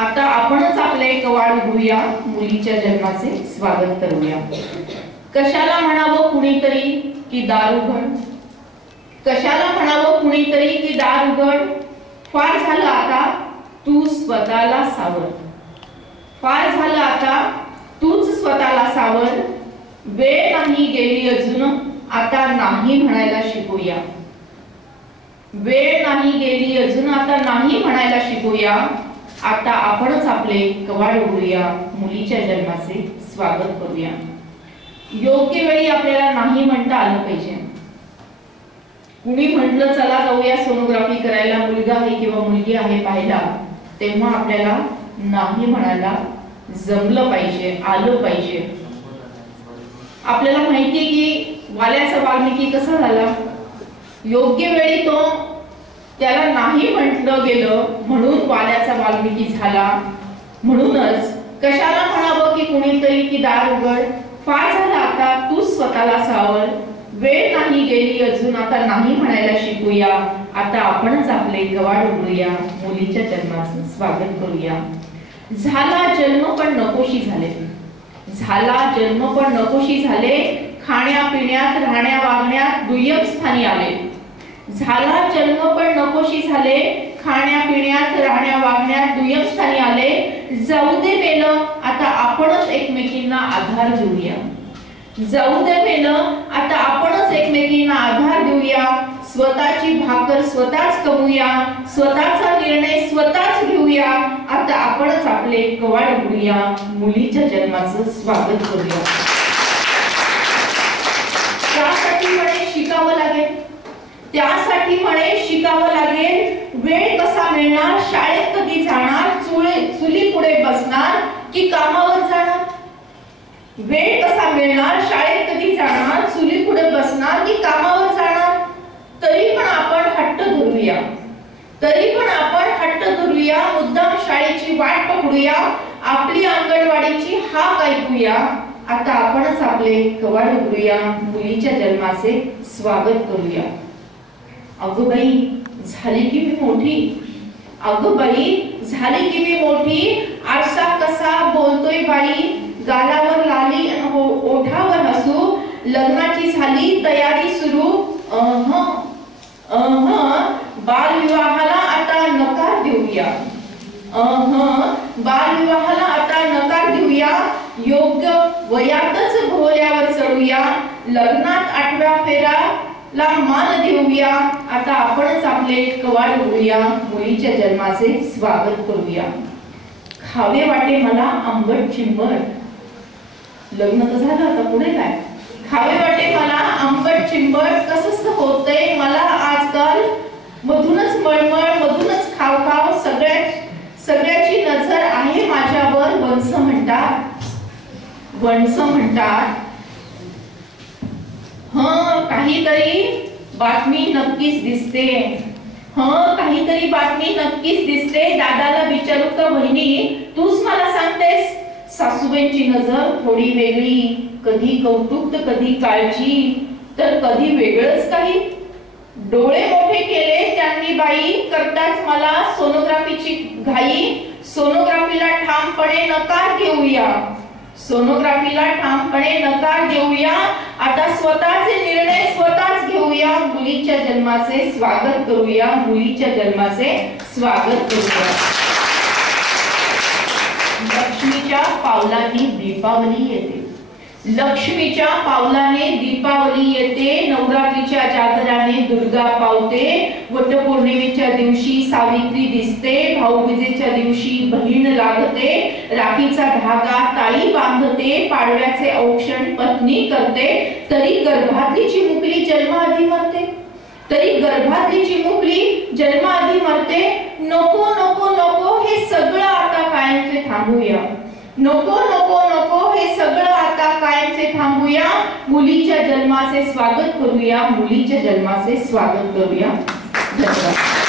आता आपणच आपले कवाड उघडूया, मुलीच्या जन्माचे स्वागत करूया। कशाला म्हणावं कुणीतरी की दार उघड, कशाला म्हणावं कुणीतरी की दार उघड, फार झालं आता तू स्वतःला सावर, फार झालं आता तूच स्वतःला सावर, वेळ नाही गेली अजून आता नाही म्हणायला शिकूया, वेळ नाही गेली अजून आता नाही म्हणायला शिकूया। आता आपणच आपले कवाड उघडूया, मुलीच्या जन्माचे स्वागत करूया। योग्य वेळी आपल्याला नाही म्हणता आलं पाहिजे। कुणी म्हटलं चला जाऊया सोनोग्राफी करायला, मुलगा आहे किंवा मुलगी आहे पाहायला, तेव्हा आपल्याला नाही म्हणायला जमलं पाहिजे, आलं पाहिजे। आपल्याला माहितीये की वाल्याचा वाल्मिकी कसा झाला, योग्य वेळी तो त्याला नाही म्हटलं गेलं म्हणून वाल्याचा वाल्मिकी झाला। म्हणूनच कशाला म्हणावं की कुणीतरी की दार उघड, फार झालं आता तू स्वतःला सावर, वेळ नाही गेली अजून आता नाही म्हणायला शिकूया। आता आपणच आपले कवाड उघडूया, मुलीच्या जन्माचं स्वागत करूया। झाला जन्म पण नकोशी झाले, झाला जन्म पण नकोशी झाले, खाण्यापिण्यात राहण्या वागण्यात दुय्यम स्थानी आले। झाला जन्म पण नकोशी झाले, खाण्यापिण्यात राहण्या वागण्यात दुय्यम स्थानी आले। जाऊ दे मेलं आता आपणच एकमेकींना आधार देऊया, जाऊ दे मेलं आता आपणच एकमेकींना आधार देऊया। स्वतःची भाकर स्वतःच कमवूया, स्वतःचा निर्णय स्वतःच घेऊया। आता आपणच आपले कवाड उघडूया, मुलीच्या जन्माचं स्वागत करूया। त्यासाठी म्हणे शिकावं लागेल, त्यासाठी म्हणे शिकावं लागेल। वेळ कसा मिळणार, शाळेत कधी जाणार, चुली पुढे बसणार की कामावर जाणार, वेळ कसा मिळणार, शाळेत कधी जाणार, चुली पुढे बसणार की कामावर जाणार। तरी पण आपण हट्ट धरूया, तरी पण आपण हट्ट धरूया, मुद्दाम शाळेची वाट पकडूया, आपली अंगणवाडीची हाक ऐकूया। आता आपणच आपले कवाड उघडूया, मुलीच्या जन्माचे स्वागत करूया। अगं बाई झाली की मी मोठी, अगं बाई झाली की मी मोठी, आरसा कसा बोलतोय बाई, गालावर लाली ओठावर हसू, लग्नाची झाली तयारी सुरू, बालविवाहाला आता नकार देऊया, बालविवाहाला आता नकार देऊया, योग्य वयातच घोड्यावर चढूया, लग्नात 8व्या फेराला मान देऊया। आता आपणच आपले कवाड उघडूया, मुलीच्या जन्माचे स्वागत करूया। खावे वाटे मला आंबट चिंबट, लग्न तर झालं आता पुढे काय, खावे वाटे मला आंबट चिंबट, कसं होतंय मला आजकाल, मधूनच मळमळ मधूनच खाव खाव, सगळ्याची नजर आहे माझ्यावर, वंस म्हणतात, वंस म्हणतात। काहीतरी बातमी नक्कीच दिसते, काहीतरी बातमी नक्कीच दिसते, दादाला विचारू का बहिणी तूच मला सांगतेस। सासूबाईंची नजर थोडी वेगळी, कधी कौतुक तर कधी काळजी, तर कधी वेगळंच काही। डोळे मोठे केले त्यांनी बाई, करताच मला सोनोग्राफीची घाई, सोनोग्राफीला ठामपणे नकार देऊया, सोनोग्राफीला ठामपणे नकार देऊया। आता स्वतःचे निर्णय स्वतःच घेऊया, मुलीच्या जन्माचे स्वागत करूया, मुलीच्या जन्माचे स्वागत करूया। लक्ष्मीच्या पावलाने दीपावली येते, लक्ष्मीच्या पावलाने दीपावली येते, नवरात्रीच्या जागराने दुर्गा पावते, वटपौर्णिमेच्या दिवशी सावित्री दिसते, भाऊबीजेच्या दिवशी बहीण लागते, राखीचा धागा ताई बांधते, पाडव्याचे औक्षण पत्नी करते, तरी गर्भातली चिमुकली जन्माआधी मरते, तरी गर्भातली चिमुकली जन्माआधी मरते। नको नको नको हे सगळं आता कायमचे थांबूया, नको नको नको हे सगळं आता कायमचे थांबूया, मुलीच्या जन्माचे स्वागत करूया, मुलीच्या जन्माचे स्वागत करूया। धन्यवाद।